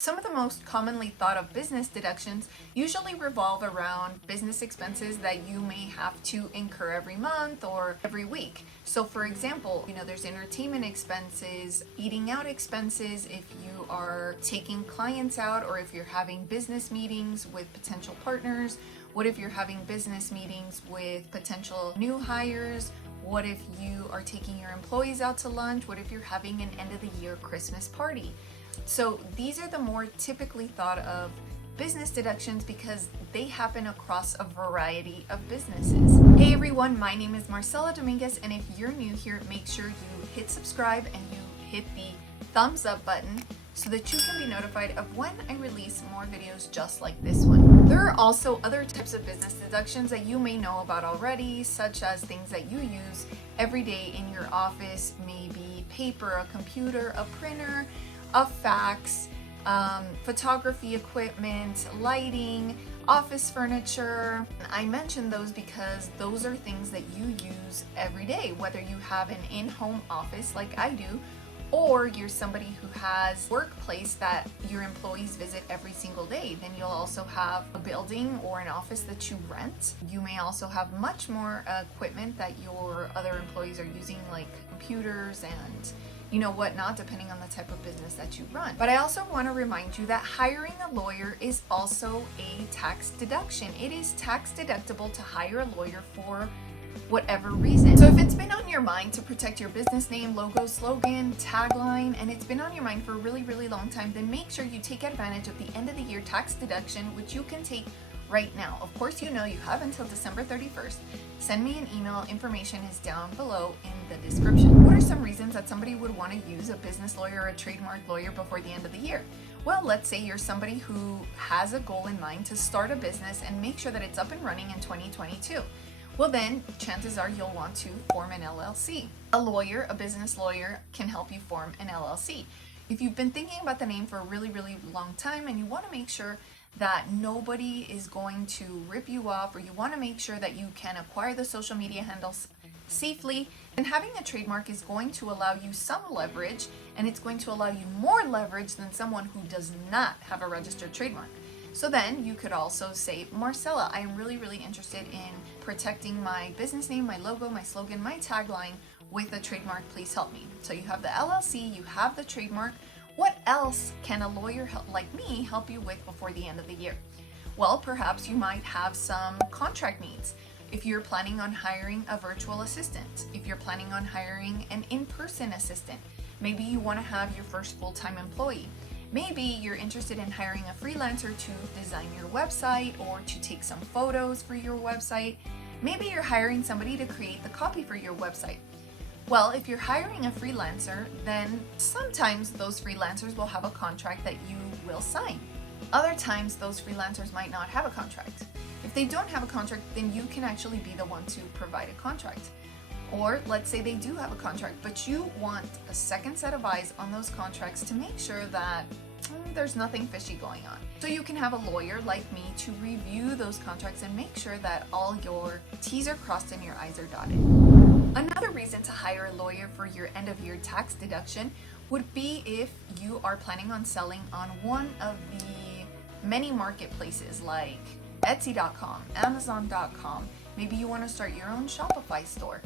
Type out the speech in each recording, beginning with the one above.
Some of the most commonly thought of business deductions usually revolve around business expenses that you may have to incur every month or every week. So for example, there's entertainment expenses, eating out expenses if you are taking clients out, or if you're having business meetings with potential partners. What if you're having business meetings with potential new hires? What if you are taking your employees out to lunch? What if you're having an end of the year Christmas party? So these are the more typically thought of business deductions because they happen across a variety of businesses. Hey everyone, my name is Marcella Dominguez, and if you're new here, make sure you hit subscribe and you hit the thumbs up button so that you can be notified of when I release more videos just like this one. There are also other types of business deductions that you may know about already, such as things that you use every day in your office, maybe paper, a computer, a printer, a fax, photography equipment, lighting, office furniture. I mention those because those are things that you use every day, whether you have an in-home office like I do, or you're somebody who has a workplace that your employees visit every single day. Then you'll also have a building or an office that you rent. You may also have much more equipment that your other employees are using, like computers and whatnot, depending on the type of business that you run. But I also want to remind you that hiring a lawyer is also a tax deduction. It is tax deductible to hire a lawyer for whatever reason. So if it's been on your mind to protect your business name, logo, slogan, tagline, and it's been on your mind for a really, really long time, then make sure you take advantage of the end of the year tax deduction, which you can take right now. Of course, you have until December 31st. Send me an email. Information is down below in the description. What are some reasons that somebody would want to use a business lawyer or a trademark lawyer before the end of the year? Well, let's say you're somebody who has a goal in mind to start a business and make sure that it's up and running in 2022. Well, then chances are you'll want to form an LLC. A lawyer, a business lawyer, can help you form an LLC. If you've been thinking about the name for a really, really long time and you want to make sure that nobody is going to rip you off, or you want to make sure that you can acquire the social media handles safely, then having a trademark is going to allow you some leverage, and it's going to allow you more leverage than someone who does not have a registered trademark. So then you could also say, Marcella, I am really, really interested in protecting my business name, my logo, my slogan, my tagline with a trademark. Please help me. So you have the LLC, you have the trademark. What else can a lawyer like me help you with before the end of the year? Well, perhaps you might have some contract needs. If you're planning on hiring a virtual assistant, if you're planning on hiring an in-person assistant, maybe you want to have your first full-time employee. Maybe you're interested in hiring a freelancer to design your website or to take some photos for your website. Maybe you're hiring somebody to create the copy for your website. Well, if you're hiring a freelancer, then sometimes those freelancers will have a contract that you will sign. Other times, those freelancers might not have a contract. If they don't have a contract, then you can actually be the one to provide a contract. Or let's say they do have a contract, but you want a second set of eyes on those contracts to make sure that there's nothing fishy going on. So you can have a lawyer like me to review those contracts and make sure that all your T's are crossed and your I's are dotted. Another reason to hire a lawyer for your end of year tax deduction would be if you are planning on selling on one of the many marketplaces like Etsy.com, Amazon.com. Maybe you want to start your own Shopify store.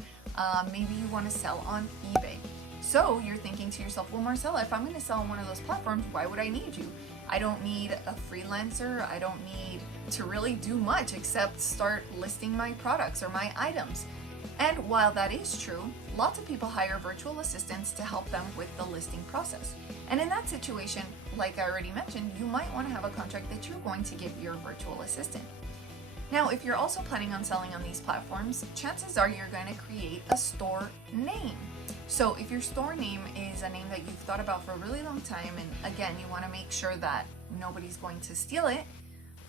Maybe you want to sell on eBay. So you're thinking to yourself, well, Marcella, if I'm going to sell on one of those platforms, why would I need you? I don't need a freelancer. I don't need to really do much except start listing my products or my items. And while that is true, lots of people hire virtual assistants to help them with the listing process. And in that situation, like I already mentioned, you might want to have a contract that you're going to give your virtual assistant. Now, if you're also planning on selling on these platforms, chances are you're going to create a store name. So if your store name is a name that you've thought about for a really long time, and again, you want to make sure that nobody's going to steal it,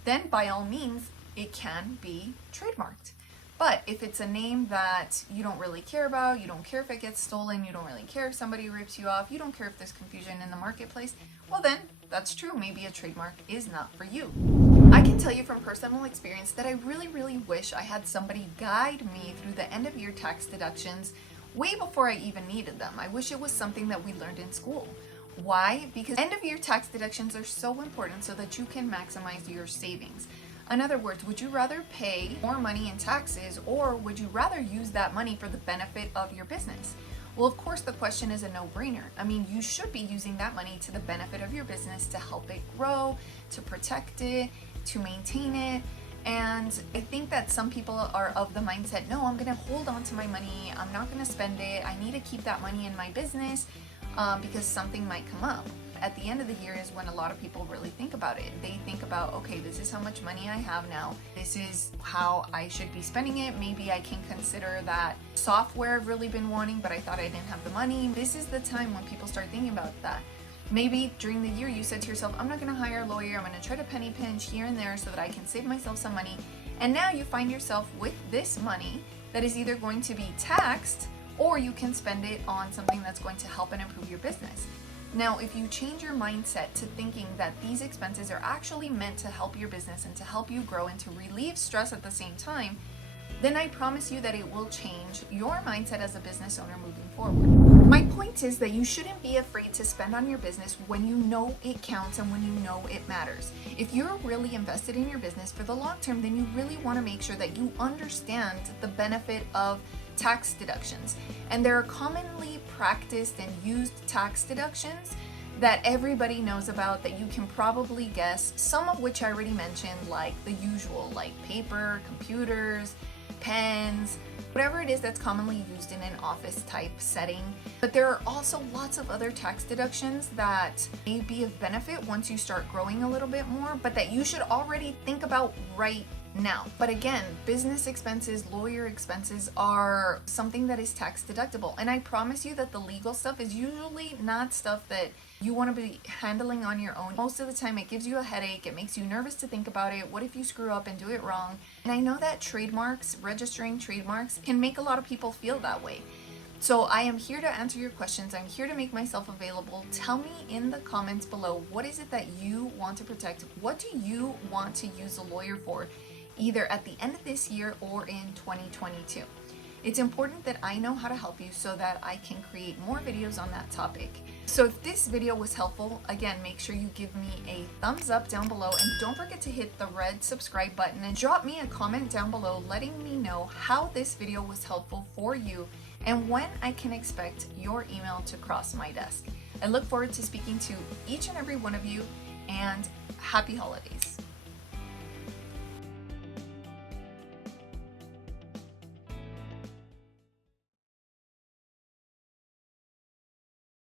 then by all means, it can be trademarked. But if it's a name that you don't really care about, you don't care if it gets stolen, you don't really care if somebody rips you off, you don't care if there's confusion in the marketplace, well then, that's true. Maybe a trademark is not for you. I can tell you from personal experience that I really, really wish I had somebody guide me through the end of year tax deductions way before I even needed them. I wish it was something that we learned in school. Why? Because end of year tax deductions are so important so that you can maximize your savings. In other words, would you rather pay more money in taxes, or would you rather use that money for the benefit of your business? Well, of course, the question is a no-brainer. I mean, you should be using that money to the benefit of your business, to help it grow, to protect it, to maintain it. And I think that some people are of the mindset, no, I'm gonna hold on to my money, I'm not gonna spend it, I need to keep that money in my business because something might come up. At the end of the year is when a lot of people really think about it. They think about, okay, this is how much money I have now. This is how I should be spending it. Maybe I can consider that software I've really been wanting, but I thought I didn't have the money. This is the time when people start thinking about that. Maybe during the year you said to yourself, I'm not gonna hire a lawyer, I'm gonna try to penny pinch here and there so that I can save myself some money. And now you find yourself with this money that is either going to be taxed, or you can spend it on something that's going to help and improve your business. Now, if you change your mindset to thinking that these expenses are actually meant to help your business and to help you grow and to relieve stress at the same time, then I promise you that it will change your mindset as a business owner moving forward. My point is that you shouldn't be afraid to spend on your business when you know it counts and when you know it matters. If you're really invested in your business for the long term, then you really want to make sure that you understand the benefit of tax deductions. And there are commonly practiced and used tax deductions that everybody knows about, that you can probably guess, some of which I already mentioned, like the usual, like paper, computers, pens, whatever it is that's commonly used in an office type setting. But there are also lots of other tax deductions that may be of benefit once you start growing a little bit more, but that you should already think about right now. But again, business expenses, lawyer expenses are something that is tax deductible. And I promise you that the legal stuff is usually not stuff that you want to be handling on your own. Most of the time it gives you a headache, it makes you nervous to think about it. What if you screw up and do it wrong? And I know that trademarks, registering trademarks, can make a lot of people feel that way. So I am here to answer your questions. I'm here to make myself available. Tell me in the comments below, what is it that you want to protect? What do you want to use a lawyer for, either at the end of this year or in 2022? It's important that I know how to help you so that I can create more videos on that topic. So if this video was helpful, again, make sure you give me a thumbs up down below, and don't forget to hit the red subscribe button and drop me a comment down below letting me know how this video was helpful for you and when I can expect your email to cross my desk. I look forward to speaking to each and every one of you, and happy holidays.